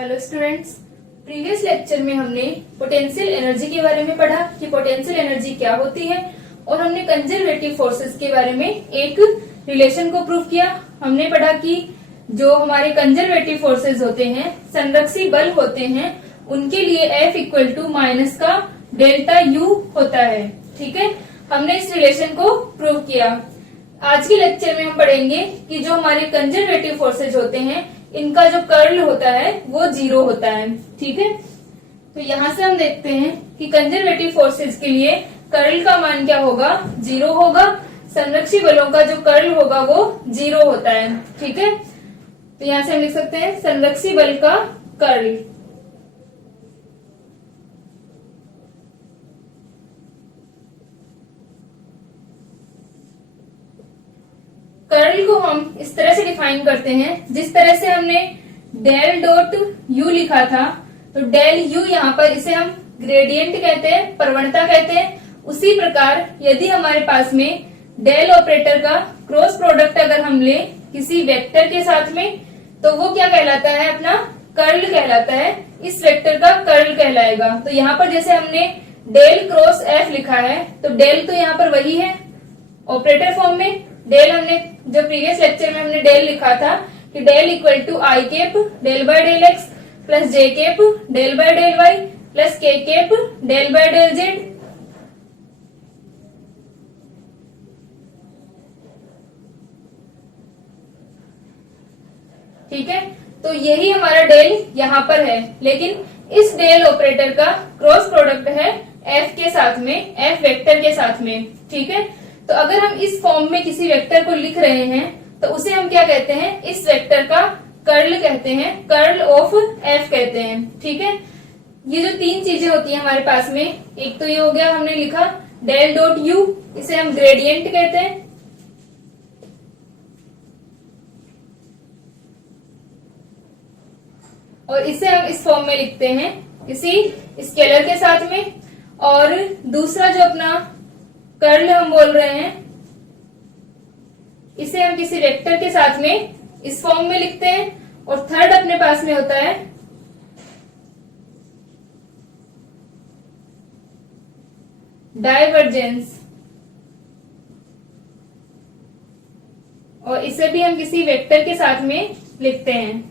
Hello students, previous lecture में हमने potential energy के बारे में पढ़ा कि पोटेंशियल एनर्जी क्या होती है और हमने कंजर्वेटिव फोर्सेस के बारे में एक रिलेशन को प्रूव किया। हमने पढ़ा कि जो हमारे कंजर्वेटिव फोर्सेस होते हैं, संरक्षी बल होते हैं, उनके लिए F इक्वल टू माइनस का डेल्टा U होता है। ठीक है, हमने इस रिलेशन को प्रूव किया। आज के लेक्चर में हम पढ़ेंगे कि जो हमारे कंजर्वेटिव फोर्सेज होते हैं, इनका जो कर्ल होता है वो जीरो होता है। ठीक है, तो यहाँ से हम देखते हैं कि कंजर्वेटिव फोर्सेज के लिए कर्ल का मान क्या होगा, जीरो होगा। संरक्षी बलों का जो कर्ल होगा वो जीरो होता है। ठीक है, तो यहाँ से हम लिख सकते हैं संरक्षी बल का कर्ल। कर्ल को हम इस तरह से डिफाइन करते हैं, जिस तरह से हमने डेल डॉट यू लिखा था, तो डेल यू यहाँ पर इसे हम ग्रेडियंट कहते हैं, प्रवणता कहते हैं। उसी प्रकार यदि हमारे पास में डेल ऑपरेटर का क्रॉस प्रोडक्ट अगर हम ले किसी वेक्टर के साथ में, तो वो क्या कहलाता है, अपना कर्ल कहलाता है। इस वेक्टर का कर्ल कहलाएगा। तो यहाँ पर जैसे हमने डेल क्रॉस एफ लिखा है, तो डेल तो यहाँ पर वही है ऑपरेटर फॉर्म में। डेल हमने जो प्रीवियस लेक्चर में हमने डेल लिखा था कि del equal to I cap del by del x plus J cap del by del Y plus K cap del by del Z. ठीक है, तो यही हमारा डेल यहाँ पर है, लेकिन इस डेल ऑपरेटर का क्रॉस प्रोडक्ट है एफ के साथ में, एफ वेक्टर के साथ में। ठीक है, तो अगर हम इस फॉर्म में किसी वेक्टर को लिख रहे हैं, तो उसे हम क्या कहते हैं, इस वेक्टर का कर्ल कहते हैं, कर्ल ऑफ एफ कहते हैं। ठीक है, ये जो तीन चीजें होती हैं हमारे पास में, एक तो ये हो गया हमने लिखा डेल डॉट यू, इसे हम ग्रेडियंट कहते हैं। और इसे हम इस फॉर्म में लिखते हैं किसी स्केलर के साथ में। और दूसरा जो अपना कर्ल हम बोल रहे हैं, इसे हम किसी वेक्टर के साथ में इस फॉर्म में लिखते हैं। और थर्ड अपने पास में होता है डाइवर्जेंस, और इसे भी हम किसी वेक्टर के साथ में लिखते हैं।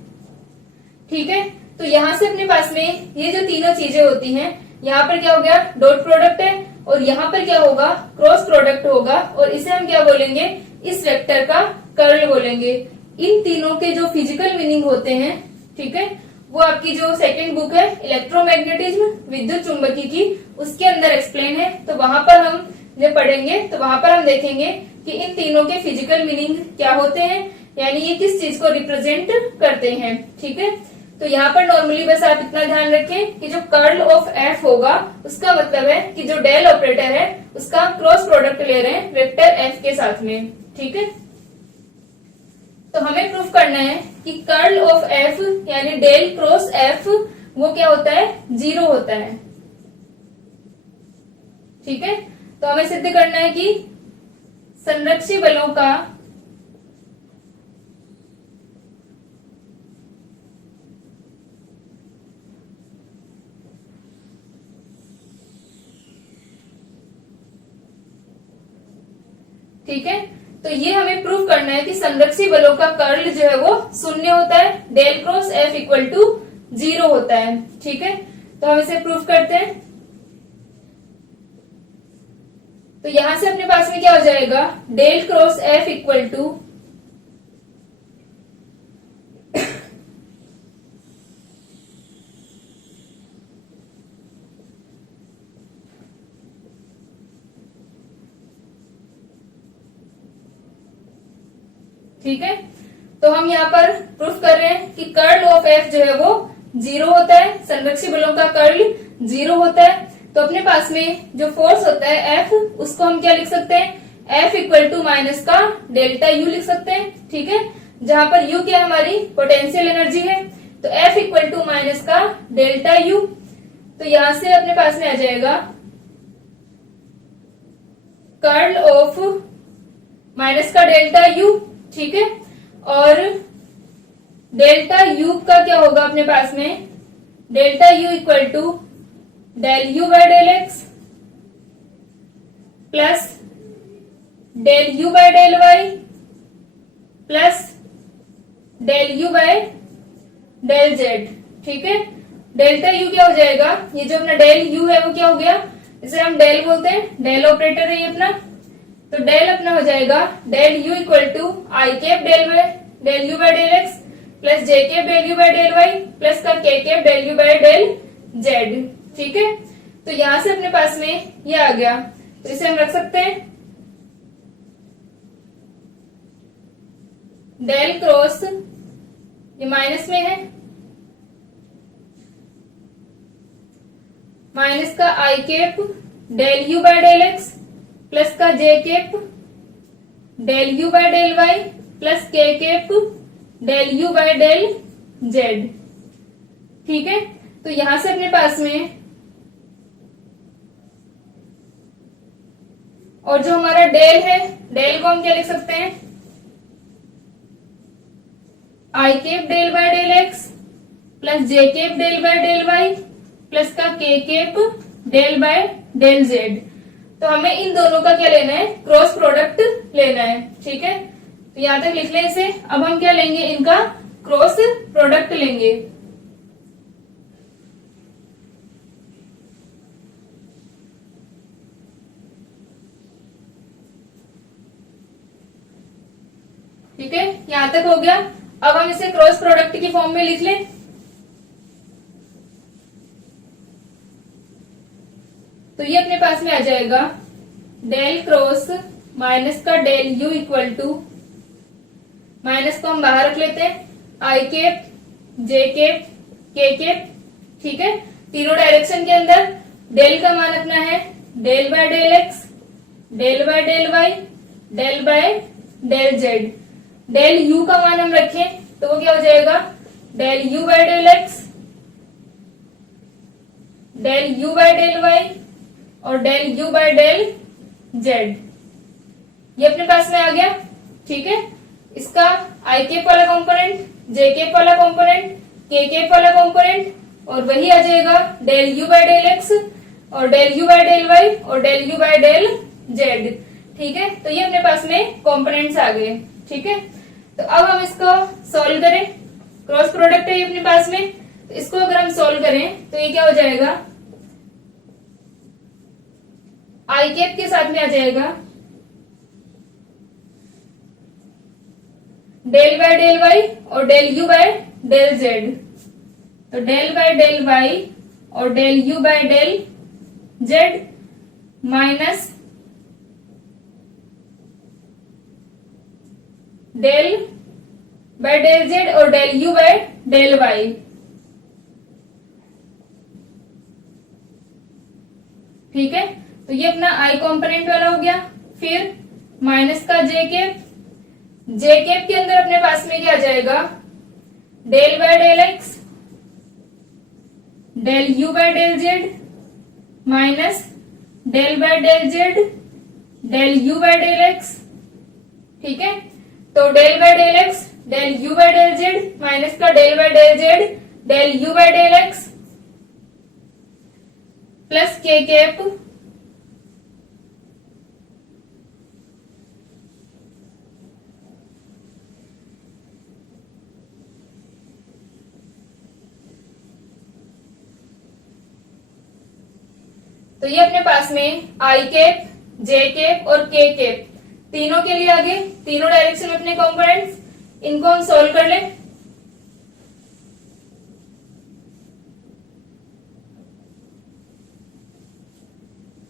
ठीक है, तो यहां से अपने पास में ये जो तीनों चीजें होती हैं, यहाँ पर क्या हो गया, डॉट प्रोडक्ट है, और यहाँ पर क्या होगा, क्रॉस प्रोडक्ट होगा, और इसे हम क्या बोलेंगे, इस वेक्टर का कर्ल बोलेंगे। इन तीनों के जो फिजिकल मीनिंग होते हैं, ठीक है, वो आपकी जो सेकंड बुक है इलेक्ट्रोमैग्नेटिज्म विद्युत चुंबकीय की, उसके अंदर एक्सप्लेन है। तो वहां पर हम जब पढ़ेंगे तो वहां पर हम देखेंगे कि इन तीनों के फिजिकल मीनिंग क्या होते हैं, यानी ये किस चीज को रिप्रेजेंट करते हैं। ठीक है, तो यहाँ पर नॉर्मली बस आप इतना ध्यान रखें कि जो कर्ल ऑफ एफ होगा, उसका मतलब है कि जो डेल ऑपरेटर है उसका क्रॉस प्रोडक्ट ले रहे हैं वेक्टर एफ के साथ में। ठीक है, तो हमें प्रूफ करना है कि कर्ल ऑफ एफ यानी डेल क्रॉस एफ वो क्या होता है, जीरो होता है। ठीक है, तो हमें सिद्ध करना है कि संरक्षी बलों का ठीक है, तो ये हमें प्रूफ करना है कि संरक्षी बलों का कर्ल जो है वो शून्य होता है, del cross F equal to zero होता है। ठीक है, तो हम इसे प्रूफ करते हैं। तो यहां से अपने पास में क्या हो जाएगा, del cross F equal to ठीक है, तो हम यहाँ पर प्रूफ कर रहे हैं कि कर्ल ऑफ एफ जो है वो जीरो होता है, संरक्षी बलों का कर्ल जीरो होता है। तो अपने पास में जो फोर्स होता है एफ, उसको हम क्या लिख सकते हैं, एफ इक्वल टू माइनस का डेल्टा यू लिख सकते हैं। ठीक है, जहां पर यू क्या हमारी पोटेंशियल एनर्जी है, तो एफ इक्वल टू माइनस का डेल्टा यू। तो यहां से अपने पास में आ जाएगा कर्ल ऑफ माइनस का डेल्टा यू। ठीक है, और डेल्टा यू का क्या होगा अपने पास में, delta u equal to del you by del x plus del you by del Y plus del you by del Z. ठीक है, डेल्टा यू क्या हो जाएगा, ये जो अपना डेल यू है वो क्या हो गया, इसे हम डेल बोलते हैं, डेल ऑपरेटर है ये अपना। तो डेल अपना हो जाएगा del u equal to I cap del you by del x plus J cap del you by del Y plus का K cap del you by del Z. ठीक है, तो यहां से अपने पास में ये आ गया, तो इसे हम रख सकते हैं डेल क्रॉस, ये माइनस में है, माइनस का I cap del you by del x plus का J cap del you by del Y plus K cap del you by del Z. ठीक है, तो यहां से अपने पास में, और जो हमारा डेल है, डेल को हम क्या लिख सकते हैं, I cap del by del x plus J cap del by del Y plus का K cap del by del Z. तो हमें इन दोनों का क्या लेना है, क्रॉस प्रोडक्ट लेना है। ठीक है, तो यहां तक लिख लें इसे। अब हम क्या लेंगे, इनका क्रॉस प्रोडक्ट लेंगे। ठीक है, यहां तक हो गया। अब हम इसे क्रॉस प्रोडक्ट की फॉर्म में लिख लें। तो ये अपने पास में आ जाएगा डेल क्रॉस माइनस का del u equal to, minus को हम बाहर रख लेते हैं, I cap J cap K cap. ठीक है, तीनों डायरेक्शन के अंदर डेल का मान अपना है del by del x, del by del Y, del by del Z. Del U का मान हम रखें तो वो क्या हो जाएगा, del you by del x, del you by del Y और del you by del Z. ये अपने पास में आ गया। ठीक है, इसका आई कैप वाला कंपोनेंट, जे कैप वाला कंपोनेंट, के कैप वाला कंपोनेंट, और वही आ जाएगा del you by del X और del you by del Y और del you by del Z. ठीक है, तो ये अपने पास में कंपोनेंट्स आ गए। ठीक है, तो अब हम इसको सॉल्व करें। क्रॉस प्रोडक्ट है ये अपने पास में, तो इसको अगर हम सॉल्व करें तो ये क्या हो जाएगा, आई कैप के साथ में आ जाएगा डेल बाय डेल वाई और del you by del Z. तो डेल बाय डेल वाई और del you by del Z minus del by del Z और del you by del Y. ठीक है, तो ये अपना आई कंपोनेंट वाला हो गया। फिर माइनस का जे कैप, जे कैप के अंदर अपने पास में क्या आ जाएगा, del by del x, del you by del Z minus del by del Z, del you by del X. ठीक है, तो del by del x, del you by del Z minus का del by del Z, del you by del x plus K cap तो ये अपने पास में आई cap, J cap और के कैप तीनों के लिए आगे, तीनों डायरेक्शन में अपने कंपोनेंट्स, इनको हम सॉल्व कर लें।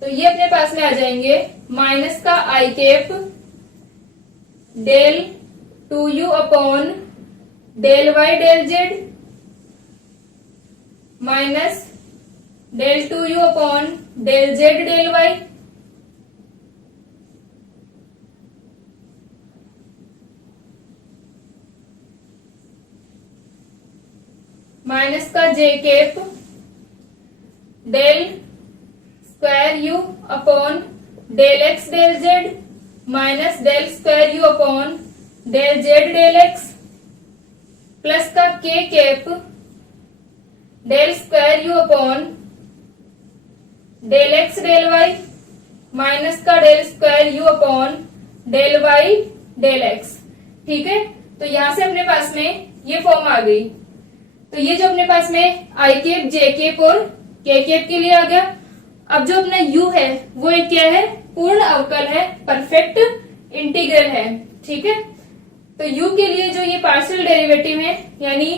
तो ये अपने पास में आ जाएंगे माइनस का I cap del 2u upon del Y del Z minus del 2u upon del Z del Y minus का J cap del square U upon del x del Z minus del square U upon del Z del x plus का K cap del square U upon del x del Y minus का del square U upon del Y del X. ठीक है, तो यहां से अपने पास में ये फॉर्म आ गई। तो ये जो अपने पास में आई कैप जे कैप और के कैप के लिए आ गया। अब जो अपना u है वो एक क्या है, पूर्ण अवकल है, परफेक्ट इंटीग्रल है। ठीक है, तो u के लिए जो ये पार्शियल डेरिवेटिव है यानी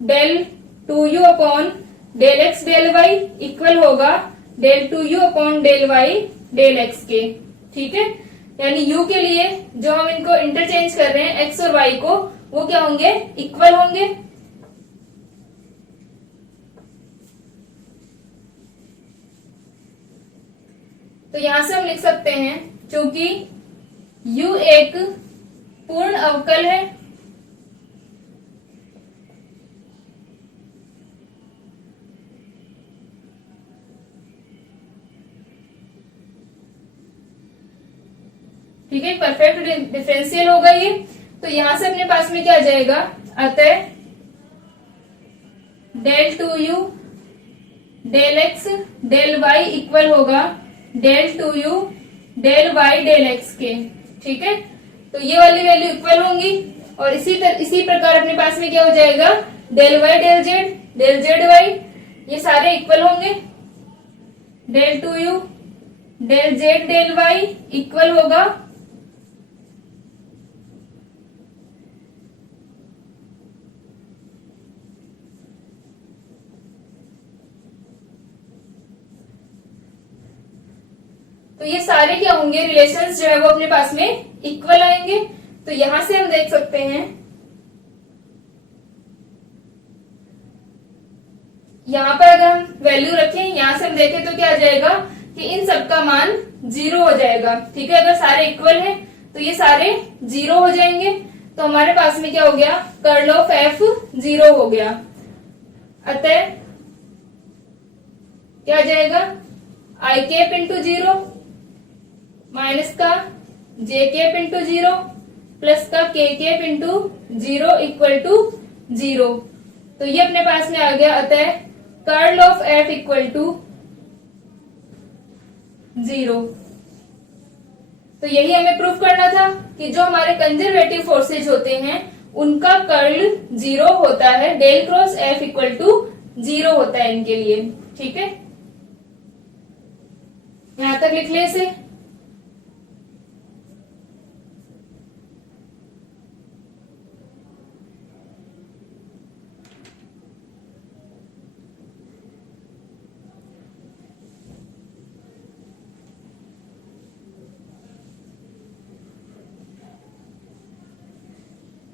del 2u upon del x del Y equal होगा del 2u upon del Y del X के। ठीक है, यानी u के लिए जो हम इनको इंटरचेंज कर रहे हैं x और y को, वो क्या होंगे, इक्वल होंगे। तो यहां से हम लिख सकते हैं क्योंकि u एक पूर्ण अवकल है ठीक है, परफेक्ट डिफरेंशियल होगा ये। तो यहां से अपने पास में क्या आ जाएगा, अतः del 2u del x del Y equal होगा del 2u del Y del X के। ठीक है, तो ये वाली वैल्यू इक्वल होंगी और इसी प्रकार अपने पास में क्या हो जाएगा, del Y del z y ये सारे इक्वल होंगे। Del 2u del Z del Y equal होगा तो ये सारे क्या होंगे, रिलेशंस जो है वो अपने पास में इक्वल आएंगे। तो यहां से हम देख सकते हैं, यहां पर अगर हम वैल्यू रखें, यहां से हम देखें तो क्या आ जाएगा कि इन सबका मान 0 हो जाएगा। ठीक है, अगर सारे इक्वल हैं तो ये सारे 0 हो जाएंगे। तो हमारे पास में क्या हो गया, कर्ल ऑफ एफ 0 हो गया। अतः क्या आ जाएगा, आई कैप इंटू 0 माइनस का जे कैप इंटू 0 प्लस का K cap into 0 equal to 0। तो ये अपने पास में आ गया, अतः curl of F equal to 0। तो यही हमें प्रूफ करना था कि जो हमारे कंजर्वेटिव फोर्सेज होते हैं उनका कर्ल 0 होता है, del cross F equal to 0 होता है इनके लिए। ठीक है, यहां तक लिख ले इसे।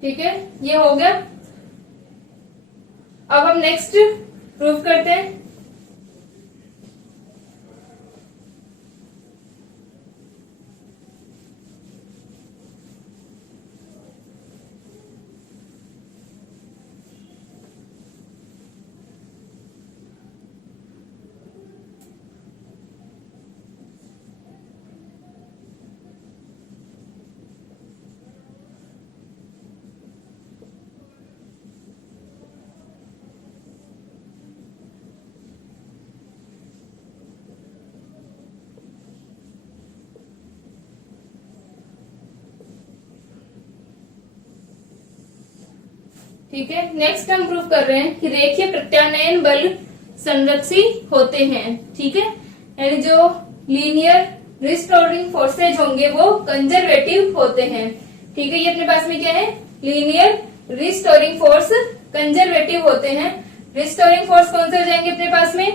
ठीक है, ये हो गया। अब हम नेक्स्ट प्रूफ करते हैं। ठीक है, नेक्स्ट हम प्रूव कर रहे हैं कि रेखीय प्रत्यानयन बल संरक्षी होते हैं। ठीक है, यानी जो लीनियर रिस्टोरिंग फोर्सेज होंगे वो कंजर्वेटिव होते हैं। ठीक है, ये अपने पास में क्या है, लीनियर रिस्टोरिंग फोर्स कंजर्वेटिव होते हैं। रिस्टोरिंग फोर्स कौन से हो जाएंगे अपने पास में,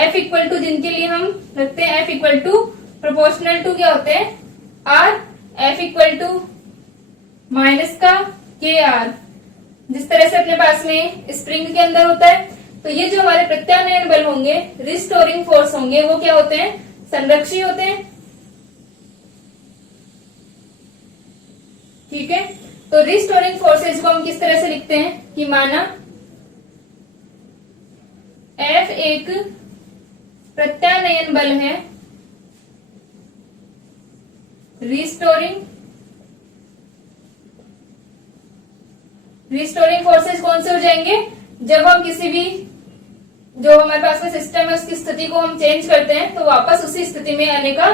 F इक्वल टू, जिनके लिए हम रखते हैं F equal to proportional to क्या होते हैं, R, F equal to minus का KR, जिस तरह से अपने पास में स्प्रिंग के अंदर होता है। तो ये जो हमारे प्रत्यानयन बल होंगे, रिस्टोरिंग फोर्स होंगे, वो क्या होते हैं, संरक्षी होते हैं। ठीक है, तो रिस्टोरिंग फोर्सेज को हम किस तरह से लिखते हैं कि माना F एक प्रत्यानयन बल है, रिस्टोरिंग रिस्टोरिंग फोर्सेज कौन से हो जाएंगे, जब हम किसी भी जो हमारे पास में सिस्टम है उसकी स्थिति को हम चेंज करते हैं तो वापस उसी स्थिति में आने का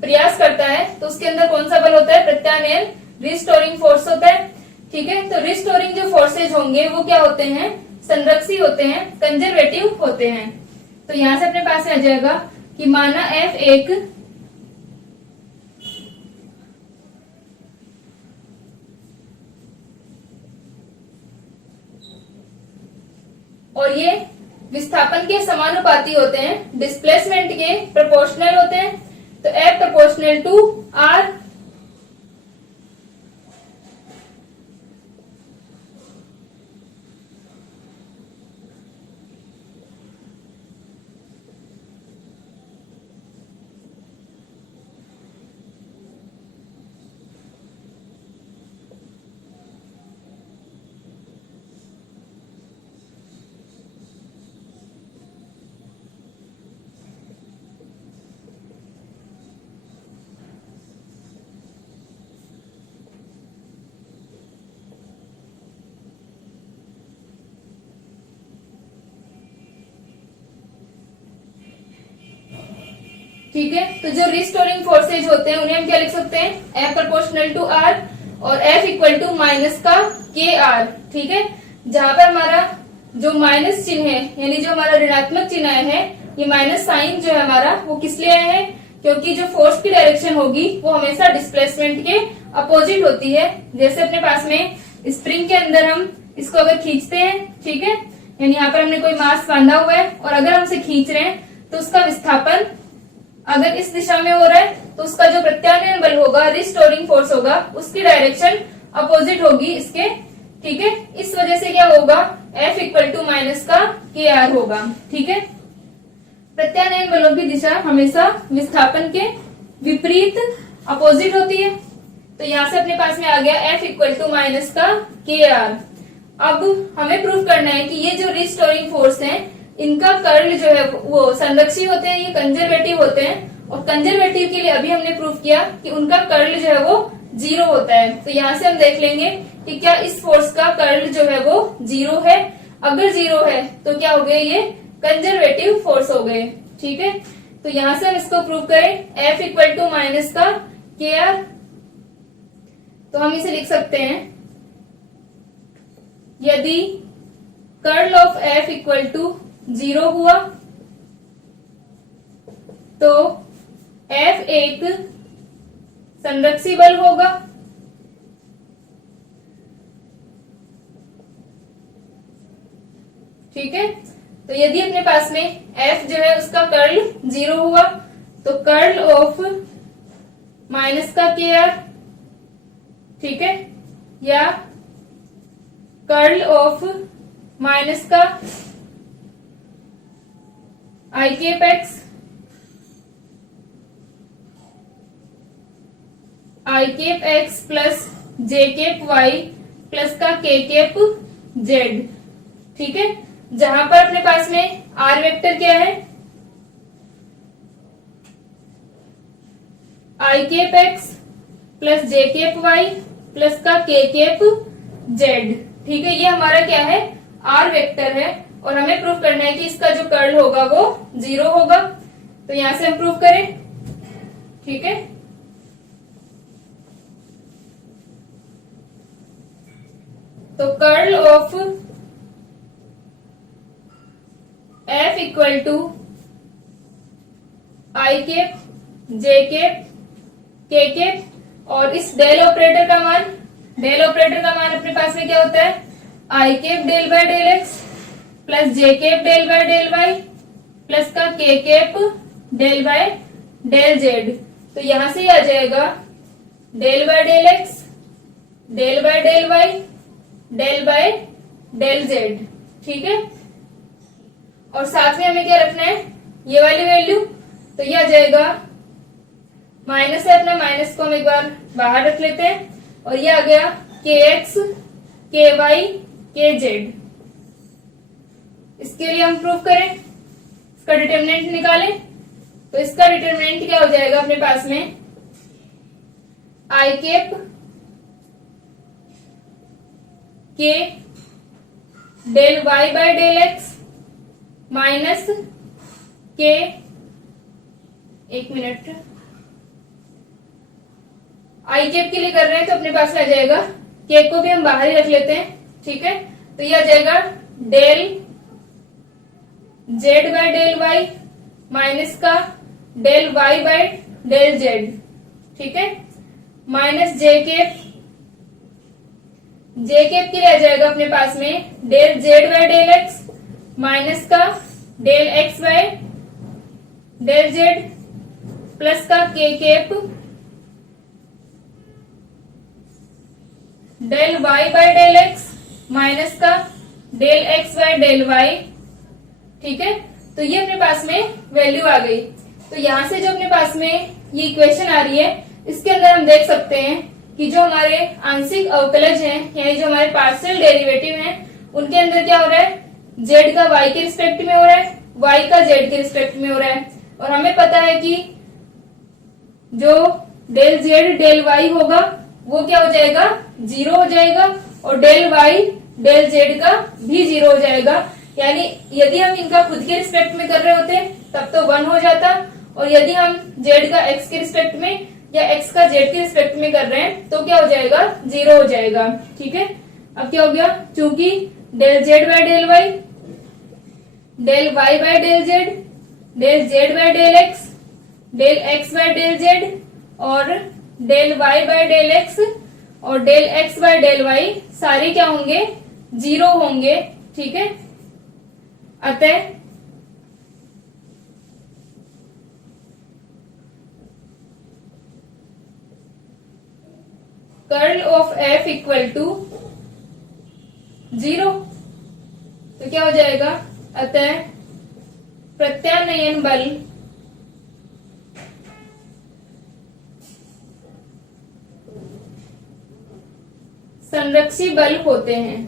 प्रयास करता है, तो उसके अंदर कौन सा बल होता है, प्रत्यानयन रिस्टोरिंग फोर्स होता है। ठीक है, तो रिस्टोरिंग जो फोर्सेज होंगे वो क्या होते हैं, संरक्षी होते हैं, कंजर्वेटिव होते हैं। तो यहां से अपने पास आ जाएगा कि माना F एक और ये विस्थापन के समानुपाती होते हैं, डिस्प्लेसमेंट के प्रोपोर्शनल होते हैं। तो F प्रोपोर्शनल टू R, ठीक है। तो जो रिस्टोरिंग फोर्सेज होते हैं उन्हें हम क्या लिख सकते हैं, F प्रोपोर्शनल टू R और F इक्वल टू माइनस का KR। ठीक है, जहां पर हमारा जो माइनस चिन्ह है यानी जो हमारा ऋणात्मक चिन्ह आया है, ये माइनस साइन जो है हमारा वो किस लिए आया है, क्योंकि जो फोर्स की डायरेक्शन होगी वो हमेशा डिस्प्लेसमेंट के अपोजिट होती है। जैसे अपने पास में स्प्रिंग के अंदर हम इसको अगर खींचते हैं, ठीक है, यानी यहाँ पर हमने कोई मास बांधा हुआ है और अगर हम इसे खींच रहे हैं तो उसका विस्थापन अगर इस दिशा में हो रहा है तो उसका जो प्रत्यानयन बल होगा, रिस्टोरिंग फोर्स होगा, उसकी डायरेक्शन अपोजिट होगी इसके। ठीक है, इस वजह से क्या होगा, F इक्वल टू माइनस का KR होगा। ठीक है, प्रत्यानयन बलों की दिशा हमेशा विस्थापन के विपरीत अपोजिट होती है। तो यहां से अपने पास में आ गया F इक्वल टू माइनस का KR। अब हमें प्रूफ करना है कि ये जो रिस्टोरिंग फोर्स है इनका कर्ल जो है वो संरक्षी होते हैं, ये कंजर्वेटिव होते हैं। और कंजर्वेटिव के लिए अभी हमने प्रूफ किया कि उनका कर्ल जो है वो 0 होता है। तो यहाँ से हम देख लेंगे कि क्या इस फोर्स का कर्ल जो है वो 0 है। अगर 0 है तो क्या हो गए, ये कंजर्वेटिव फोर्स हो गए। ठीक है, तो यहां से हम इसको प्रूव करें, F इक्वल टू माइनस का KR। तो हम इसे लिख सकते हैं, यदि curl of F equal to 0 हुआ तो F एक संरक्षी बल होगा। ठीक है, तो यदि अपने पास में F जो है उसका कर्ल 0 हुआ तो कर्ल ऑफ माइनस का KR, ठीक है, या कर्ल ऑफ माइनस का I cap X, I cap X plus J cap Y plus का K केप Z। ठीक है, जहां पर अपने पास में R वेक्टर क्या है, I cap X plus J cap Y plus का K केप Z। ठीक है, ये हमारा क्या है, R वेक्टर है और हमें प्रूफ करना है कि इसका जो कर्ल होगा वो 0 होगा। तो यहां से हम प्रूफ करें। ठीक है, तो curl of F equal to I cap J cap K cap और इस डेल ऑपरेटर का मान, डेल ऑपरेटर का मान अपने पास में क्या होता है, I cap del by del x plus J cap del by del Y plus का K cap del by del Z. तो यहां से ही आ जाएगा del by del x, del by del Y, del by del Z. ठीक है, और साथ में हमें क्या रखना है, ये वाली वैल्यू। तो ये आ जाएगा, माइनस है अपना, माइनस को हम एक बार बाहर रख लेते हैं और ये आ गया KX KY KZ। इसके लिए हम प्रूफ करें, इसका डिटरमिनेंट निकालें। तो इसका डिटरमिनेंट क्या हो जाएगा अपने पास में, I केप के del Y by del x minus के, एक मिनट, आई कैप के लिए कर रहे हैं तो अपने पास में आ जाएगा, के को भी हम बाहर ही रख लेते हैं, ठीक है। तो ये आ जाएगा del Z by del Y minus का del Y by del Z, ठीक है, minus J cap, J cap के लिए आ जाएगा अपने पास में del Z by del x minus का del X by del Z plus का K cap del Y by del x minus का del X by del Y, ठीक है। तो ये अपने पास में वैल्यू आ गई। तो यहां से जो अपने पास में ये इक्वेशन आ रही है, इसके अंदर हम देख सकते हैं कि जो हमारे आंशिक अवकलज हैं, यानी जो हमारे पार्शियल डेरिवेटिव हैं, उनके अंदर क्या हो रहा है, जेड का वाई के रिस्पेक्ट में हो रहा है, वाई का जेड के रिस्पेक्ट में हो रहा है। और हमें पता है कि जो डेल जेड डेल वाई होगा वो क्या हो जाएगा, जीरो हो जाएगा, और डेल वाई डेल जेड का भी जीरो हो जाएगा। यानी यदि हम इनका खुद के रिस्पेक्ट में कर रहे होते तब तो 1 हो जाता, और यदि हम जेड का एक्स के रिस्पेक्ट में या एक्स का जेड के रिस्पेक्ट में कर रहे हैं तो क्या हो जाएगा, 0 हो जाएगा, ठीक है। अब क्या हो गया, चूंकि del Z by del Y, del Y by del Z, del Z by del x, del X by del Z और del Y by del X और del X by del Y सारे क्या होंगे, 0 होंगे, ठीक है। अतः curl of F equal to 0। तो क्या हो जाएगा, अतः प्रत्यानयन बल संरक्षी बल होते हैं,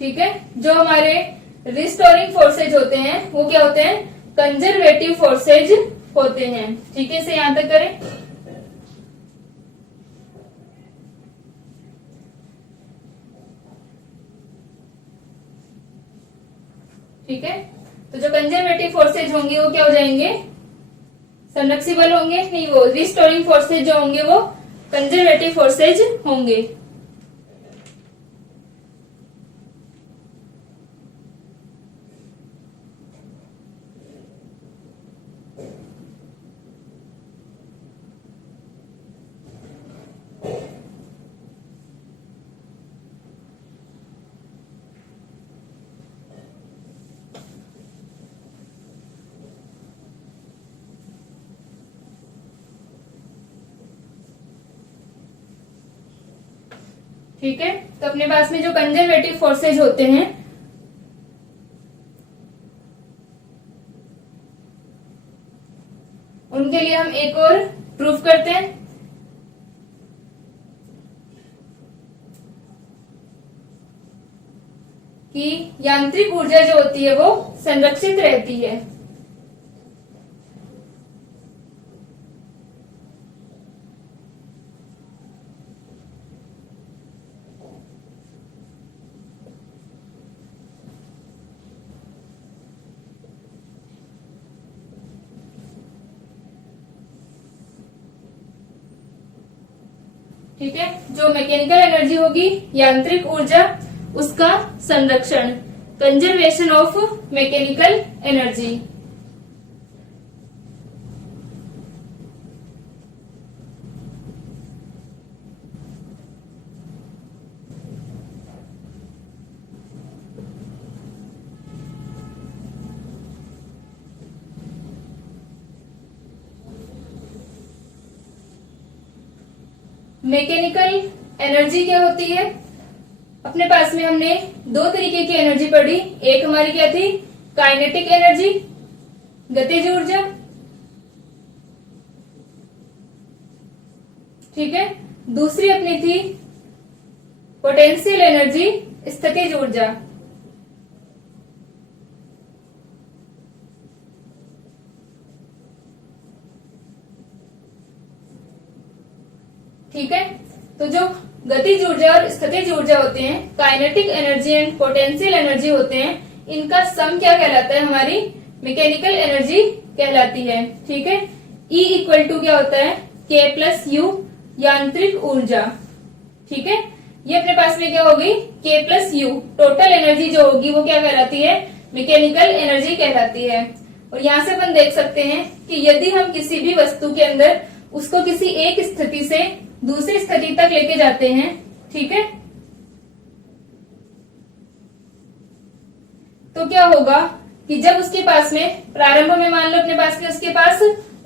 ठीक है। जो हमारे रिस्टोरिंग फोर्सेज होते हैं वो क्या होते हैं, कंजर्वेटिव फोर्सेज होते हैं, ठीक है। इसे यहां तक करें, ठीक है। तो जो कंजर्वेटिव फोर्सेज होंगे वो क्या हो जाएंगे, संरक्षी बल होंगे, नहीं, वो रिस्टोरिंग फोर्सेज जो होंगे वो कंजर्वेटिव फोर्सेज होंगे। ठीक है। तो अपने पास में जो कंजर्वेटिव फोर्सेज होते हैं उनके लिए हम एक और प्रूफ करते हैं कि यांत्रिक ऊर्जा जो होती है वो संरक्षित रहती है। ठीक है। जो मैकेनिकल एनर्जी होगी, यांत्रिक ऊर्जा, उसका संरक्षण, conservation of mechanical energy. Mechanical energy क्या होती है, अपने पास में हमने दो तरीके की एनर्जी पढ़ी। एक हमारी क्या थी, काइनेटिक एनर्जी, गतिज ऊर्जा, ठीक है। दूसरी अपनी थी पोटेंशियल एनर्जी, स्थितिज ऊर्जा। ठीक है। तो जो गतिज ऊर्जा और स्थितिज ऊर्जा होते हैं, kinetic energy and potential energy होते हैं, इनका सम क्या कहलाता है? हमारी मैकेनिकल एनर्जी कहलाती है। ठीक है। E इक्वल टू क्या होता है? K प्लस यू, यांत्रिक ऊर्जा। ठीक है। ये अपने पास में क्या होगी? K plus you. Total energy जो होगी वो क्या कहलाती है? मैकेनिकल एनर्जी कहलाती है। और यहां से अपन देख सकते हैं कि यदि हम किसी भी वस्तु के अंदर उसको किसी एक स्थिति से दूसरी स्थिति तक लेके जाते हैं, ठीक है, तो क्या होगा कि जब उसके पास में प्रारंभ में मान लो अपने पास में उसके पास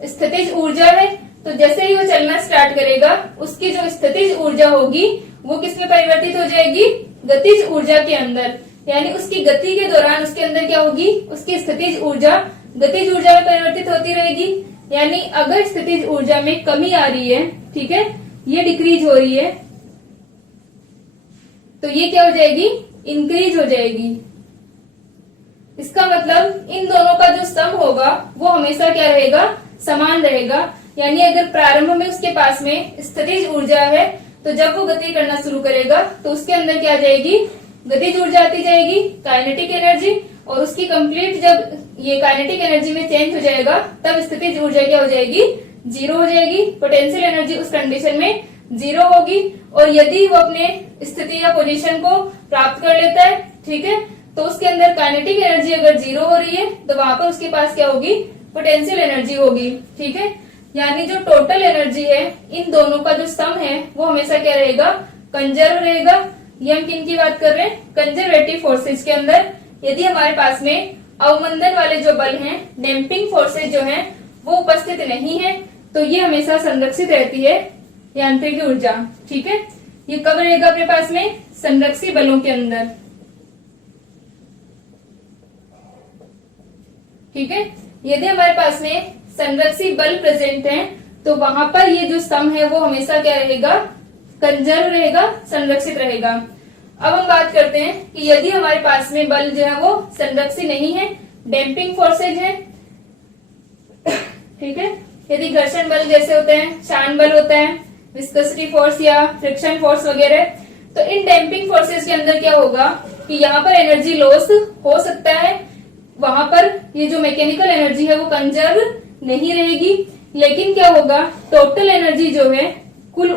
स्थितिज ऊर्जा है, तो जैसे ही वो चलना स्टार्ट करेगा उसकी जो स्थितिज ऊर्जा होगी वो किस में परिवर्तित हो जाएगी? गतिज ऊर्जा के अंदर। यानी उसकी गति के दौरान उसके अंदर क्या होगी? उसकी स्थितिज ऊर्जा गतिज ऊर्जा में परिवर्तित होती रहेगी। यानी अगर स्थितिज ऊर्जा में कमी आ रही है, ठीक है, ये डिक्रीज हो रही है, तो ये क्या हो जाएगी? इंक्रीज हो जाएगी। इसका मतलब इन दोनों का जो सम होगा वो हमेशा क्या रहेगा? समान रहेगा। यानी अगर प्रारंभ में उसके पास में स्थितिज ऊर्जा है, तो जब वो गति करना शुरू करेगा तो उसके अंदर क्या आ जाएगी? गतिज ऊर्जा आती जाएगी, काइनेटिक एनर्जी। और उसकी कंप्लीट जब ये काइनेटिक एनर्जी में चेंज हो जाएगा तब स्थितिज ऊर्जा क्या हो जाएगी? जीरो हो जाएगी। पोटेंशियल एनर्जी उस कंडीशन में जीरो होगी। और यदि वो अपने स्थिति या पोजीशन को प्राप्त कर लेता है, ठीक है, तो उसके अंदर काइनेटिक एनर्जी अगर जीरो हो रही है तो वहां पर उसके पास क्या होगी? पोटेंशियल एनर्जी होगी। ठीक है। यानी जो टोटल एनर्जी है इन दोनों का जो सम है वो हमेशा क्या रहेगा? कंजर्व रहेगा। ये हम किन की बात कर रहे हैं? कंजर्वेटिव फोर्सेज के अंदर यदि हमारे पास में अवमंदन वाले जो बल हैं, डैम्पिंग फोर्सेज जो हैं, वो उपस्थित नहीं है, तो ये हमेशा संरक्षित रहती है यांत्रिक ऊर्जा। ठीक है। ये कब रहेगा अपने पास में? संरक्षी बलों के अंदर। ठीक है। यदि हमारे पास में संरक्षी बल प्रेजेंट है तो वहां पर ये जो सम है वो हमेशा क्या रहेगा? कंजर्व रहेगा, संरक्षित रहेगा। अब हम बात करते हैं कि यदि हमारे पास में बल जो है वो संरक्षी नहीं है, डैम्पिंग फोर्सेज है, ठीक है, यदि घर्षण बल जैसे होते हैं, शान बल होता है, विस्कोसिटी फोर्स या फ्रिक्शन फोर्स वगैरह, तो इन डैम्पिंग फोर्सेज के अंदर क्या होगा कि यहाँ पर एनर्जी लॉस हो सकता है। वहां पर ये जो मैकेनिकल एनर्जी है वो कंजर्व नहीं रहेगी। लेकिन क्या होगा? टोटल एनर्जी जो है, कुल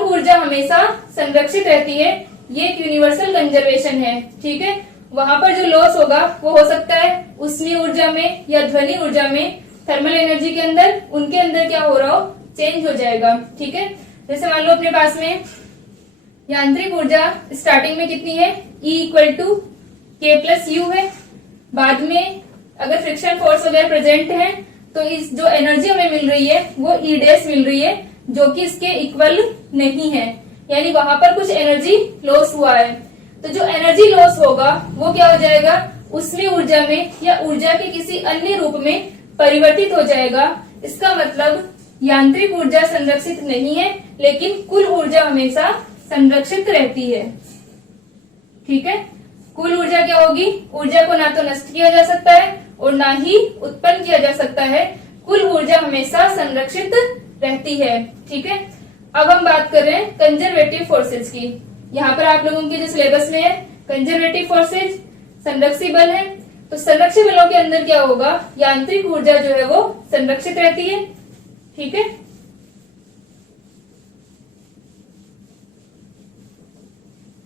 ऊर्जा हमेशा संरक्षित रहती है। ये एक यूनिवर्सल कंजर्वेशन है। ठीक है। वहां पर जो लॉस होगा वो हो सकता है ऊष्मीय ऊर्जा में या ध्वनि ऊर्जा में, थर्मल एनर्जी के अंदर, उनके अंदर क्या हो रहा हो? चेंज हो जाएगा। ठीक है। जैसे मान लो अपने पास में यांत्रिक ऊर्जा स्टार्टिंग में कितनी है? E equal to K plus u है। बाद में अगर फ्रिक्शन फोर्स वगैरह प्रेजेंट है तो इस जो एनर्जी हमें मिल रही है वो E डैश मिल रही है, जो कि इसके इक्वल नहीं है। यानी वहां पर कुछ एनर्जी लॉस हुआ है। तो जो एनर्जी लॉस होगा वो क्या हो जाएगा? ऊष्मीय ऊर्जा में या ऊर्जा के किसी अन्य रूप में परिवर्तित हो जाएगा। इसका मतलब यांत्रिक ऊर्जा संरक्षित नहीं है, लेकिन कुल ऊर्जा हमेशा संरक्षित रहती है। ठीक है। कुल ऊर्जा क्या होगी? ऊर्जा को ना तो नष्ट किया जा सकता है और ना ही उत्पन्न किया जा सकता है। कुल ऊर्जा हमेशा संरक्षित रहती है। ठीक है। अब हम बात कर रहे हैं कंजर्वेटिव फोर्सेज की। यहाँ पर आप लोगों के जो सिलेबस में है कंजर्वेटिव फोर्सेज संरक्षी बल है। तो संरक्षी बलों के अंदर क्या होगा? यांत्रिक ऊर्जा जो है वो संरक्षित रहती है। ठीक है।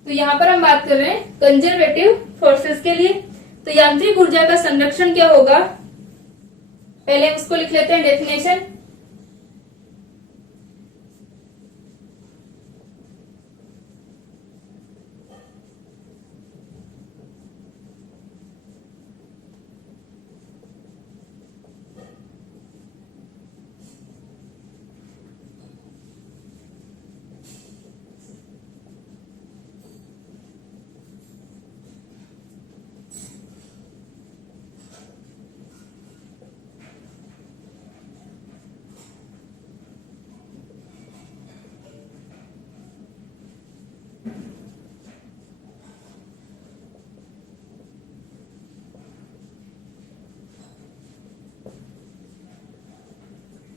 तो यहाँ पर हम बात कर रहे हैं कंजर्वेटिव फोर्सेस के लिए। तो यांत्रिक ऊर्जा का संरक्षण क्या होगा? पहले हम उसको लिख लेते हैं डेफिनेशन।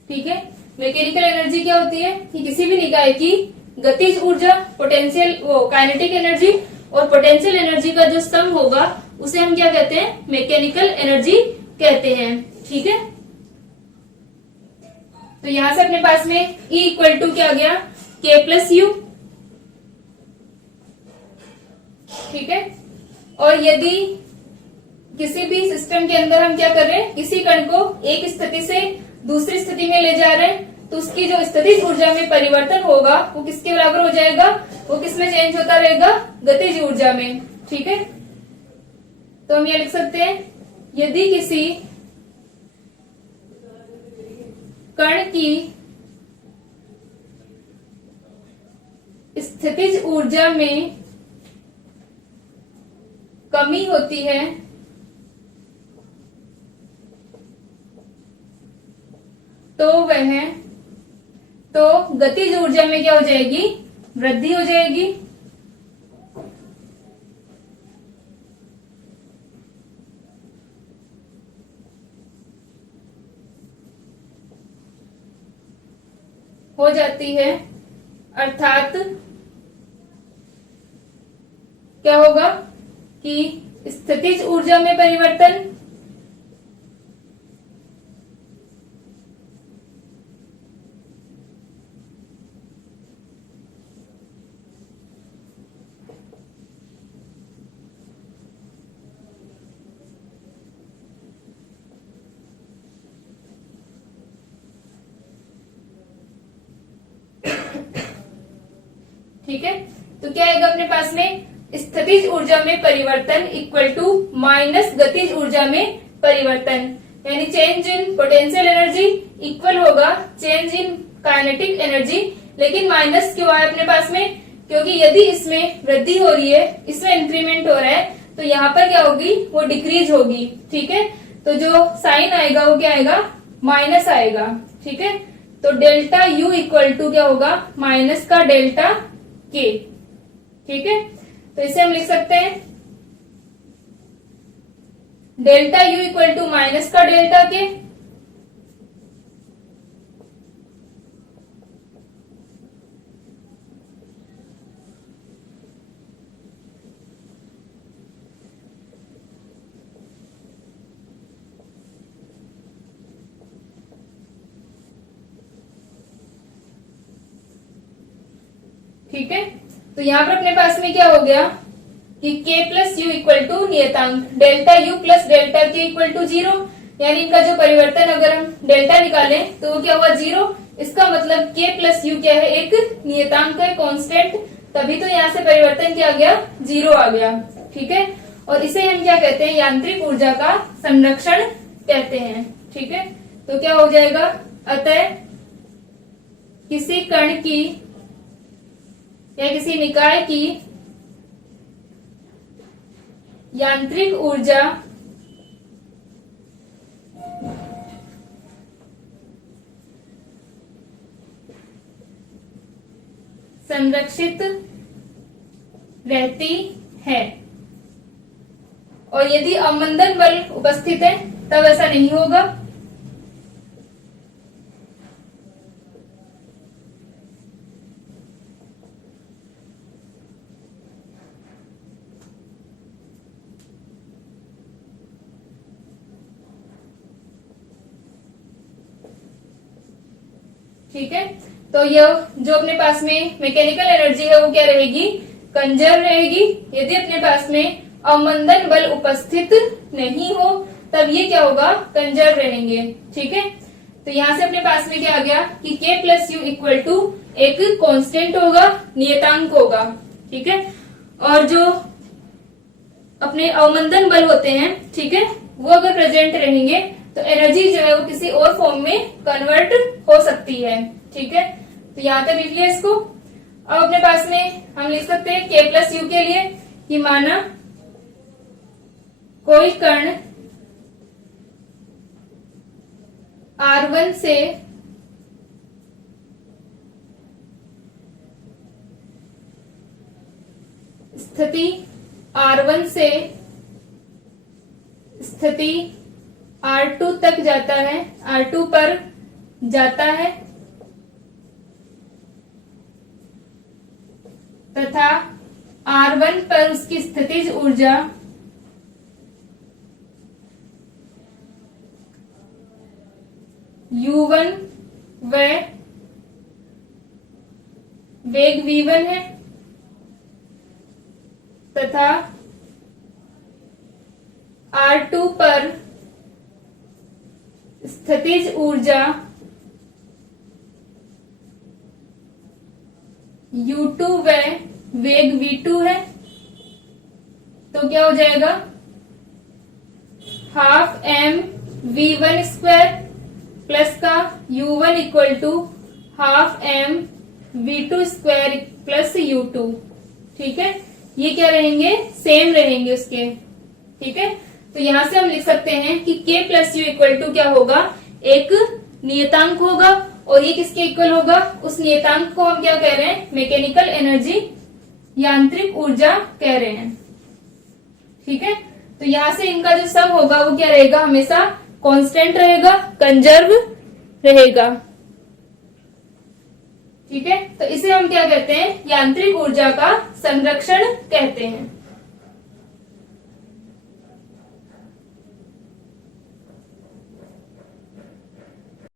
ठीक है। मैकेनिकल एनर्जी क्या होती है कि किसी भी निकाय की गतिज ऊर्जा, पोटेंशियल काइनेटिक एनर्जी और पोटेंशियल एनर्जी का जो सम होगा उसे हम क्या कहते हैं, मैकेनिकल एनर्जी कहते हैं। ठीक है, तो यहां से अपने पास में E इक्वल टू क्या आ गया, K प्लस यू। ठीक है, और यदि किसी भी सिस्टम के अंदर हम क्या कर रहे हैं, किसी कण को एक स्थिति से दूसरी स्थिति में ले जा रहे हैं, तो उसकी जो स्थितिज ऊर्जा में परिवर्तन होगा वो किसके बराबर हो जाएगा, वो किस में चेंज होता रहेगा, गतिज ऊर्जा में। ठीक है, तो हम ये लिख सकते हैं, यदि किसी कण की स्थितिज ऊर्जा में कमी होती है तो गतिज ऊर्जा में क्या हो जाएगी, वृद्धि हो जाएगी। हो जाती है, अर्थात क्या होगा कि स्थितिज ऊर्जा में परिवर्तन ठीक है, तो क्या आएगा अपने पास में, स्थितिज ऊर्जा में परिवर्तन इक्वल टू माइनस गतिज ऊर्जा में परिवर्तन, यानी change in potential energy equal होगा चेंज इन काइनेटिक एनर्जी। लेकिन माइनस क्यों आया अपने पास में, क्योंकि यदि इसमें वृद्धि हो रही है, इसमें इंक्रीमेंट हो रहा है, तो यहाँ पर क्या होगी, वो डिक्रीज होगी। ठीक है, तो जो साइन आएगा वो क्या आएगा, माइनस आएगा। ठीक है, तो डेल्टा यू इक्वल टू क्या होगा, माइनस का डेल्टा के। ठीक है, तो इसे हम लिख सकते हैं delta u equal to minus का डेल्टा के। ठीक है, तो यहाँ पर अपने पास में क्या हो गया कि k plus u equal to नियतांक, delta u plus delta K equal to 0, यानी इनका जो परिवर्तन अगर हम डेल्टा निकालें तो वो क्या हुआ, 0। इसका मतलब k प्लस यू क्या है, एक नियतांक है, कांस्टेंट, तभी तो यहाँ से परिवर्तन क्या आ गया, 0 आ गया। ठीक है, और इसे हम क्या कहते हैं, यांत्रिक ऊर्जा का संरक्षण कहते हैं। ठीक है, तो क्या हो जाएगा, अतः किसी कण की या किसी निकाय की यांत्रिक ऊर्जा संरक्षित रहती है, और यदि अवमंदन बल उपस्थित है तब ऐसा नहीं होगा। ठीक है, तो यह जो अपने पास में मैकेनिकल एनर्जी है वो क्या रहेगी, कंजर्व रहेगी। यदि अपने पास में अवमंदन बल उपस्थित नहीं हो तब ये क्या होगा, कंजर्व रहेंगे। ठीक है, तो यहाँ से अपने पास में क्या आ गया कि k plus u equal to एक कांस्टेंट होगा, नियतांक होगा। ठीक है, और जो अपने अवमंदन बल होते हैं, ठीक है, वो अगर प्रेजेंट रहेंगे तो एनर्जी जो है वो किसी और फॉर्म में कन्वर्ट हो सकती है। ठीक है, तो यहाँ तक लिख लिया इसको। अब अपने पास में हम लिख सकते हैं k प्लस यू के लिए कि माना कोई कण R1 से स्थिति R1 से स्थिति R2 तक जाता है, R2 पर जाता है, तथा R1 पर उसकी स्थितिज ऊर्जा U1 व वेग V1 है तथा R2 पर स्थितिज ऊर्जा U2 व वेग V2 है। तो क्या हो जाएगा, half m V1 square plus का U1 equal to half m V2 square plus U2। ठीक है, ये क्या रहेंगे, सेम रहेंगे उसके। ठीक है, तो यहां से हम लिख सकते हैं कि K plus u equal to क्या होगा, एक नियतांक होगा और ये किसके इक्वल होगा, उस नियतांक को हम क्या कह रहे हैं, मैकेनिकल एनर्जी, यांत्रिक ऊर्जा कह रहे हैं। ठीक है, तो यहां से इनका जो सम होगा वो क्या रहेगा, हमेशा कांस्टेंट रहेगा, कंजर्व रहेगा। ठीक है, तो इसे हम क्या कहते हैं, यांत्रिक ऊर्जा का संरक्षण कहते हैं।